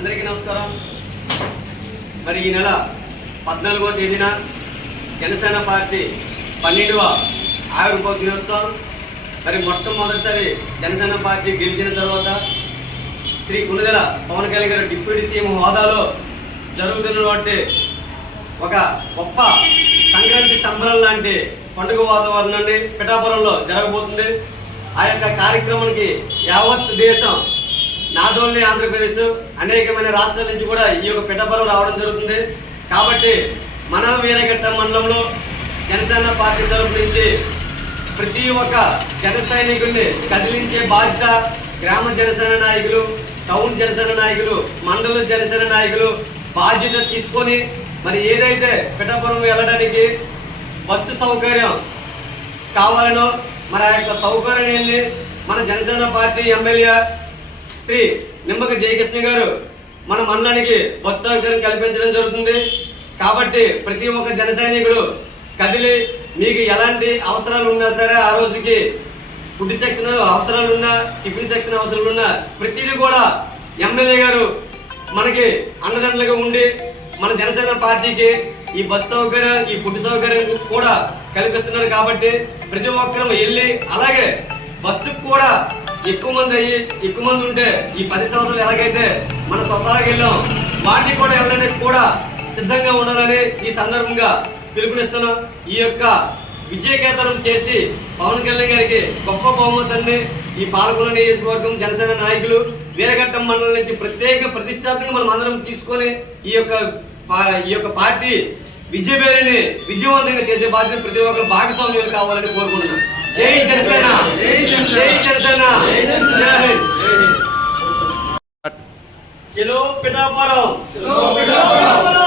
అందరికీ నమస్కారం. మరి ఈ నెల పద్నాలుగవ తేదీన జనసేన పార్టీ పన్నెండవ ఆవిర్భావ దినోత్సవం. మరి మొట్టమొదటిసారి జనసేన పార్టీ గెలిచిన తర్వాత శ్రీ గుణదల పవన్ కళ్యాణ్ గారు డిప్యూటీ సీఎం హోదాలో జరుగుతున్నటువంటి ఒక గొప్ప సంక్రాంతి సంబరం లాంటి పండుగ వాతావరణాన్ని పిఠాపురంలో జరగబోతుంది. ఆ యొక్క కార్యక్రమానికి యావత్ దేశం నాట్ ఓన్లీ ఆంధ్రప్రదేశ్ అనేకమైన రాష్ట్రాల నుంచి కూడా ఈ యొక్క పిఠాపురం రావడం జరుగుతుంది. కాబట్టి మన వీరఘట్ట మండలంలో జనసేన పార్టీ తరపు నుంచి ప్రతి ఒక్క జన సైనికుల్ని కదిలించే బాధ్యత గ్రామ జనసేన నాయకులు టౌన్ జనసేన నాయకులు మండల జనసేన నాయకులు బాధ్యత తీసుకొని మరి ఏదైతే పిఠాపురం వెళ్ళడానికి బస్సు సౌకర్యం కావాలనో మరి ఆ యొక్క సౌకర్యాన్ని మన జనసేన పార్టీ ఎమ్మెల్యే శ్రీ నిమ్మక జయకృష్ణ గారు మన మండలానికి బస్సు సౌకర్యం కల్పించడం జరుగుతుంది. కాబట్టి ప్రతి ఒక్క జన సైనికుడు కదిలి మీకు ఎలాంటి అవసరాలు ఉన్నా సరే ఆ రోజుకి ఫుడ్ సెక్షన్ అవసరాలు ఉన్నా టిఫిన్ సెక్షన్ అవసరాలు ఉన్నా ప్రతిదీ కూడా ఎమ్మెల్యే గారు మనకి అండదండలుగా ఉండి మన జనసేన పార్టీకి ఈ బస్ సౌకర్యం ఈ ఫుడ్ సౌకర్యం కూడా కల్పిస్తున్నారు. కాబట్టి ప్రతి ఒక్కరూ వెళ్ళి అలాగే బస్సుకు కూడా ఎక్కువ మంది అయ్యి ఎక్కువ మంది ఉంటే ఈ పది సంవత్సరాలు ఎలాగైతే మన స్వతహాగా వెళ్ళాం వాటిని కూడా వెళ్ళడానికి కూడా సిద్ధంగా ఉండాలని ఈ సందర్భంగా పిలుపునిస్తున్నాం. ఈ యొక్క విజయకేతనం చేసి పవన్ కళ్యాణ్ గారికి గొప్ప బహుమతాన్ని ఈ పాలకొల నియోజకవర్గం జనసేన నాయకులు వీరఘట్టం మండలం నుంచి ప్రత్యేక ప్రతిష్టాత్మకంగా మనం అందరం తీసుకొని ఈ యొక్క ఈ యొక్క పార్టీ విజయబేరిని విజయవంతంగా చేసే బాధ్యత ప్రతి ఒక్కరు భాగస్వామ్యులు కావాలని కోరుకుంటున్నాను జై జనసేన. జై జనసేన. జై హింద్. చెలో పిఠాపురం.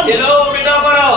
చెలో పిఠాపురం.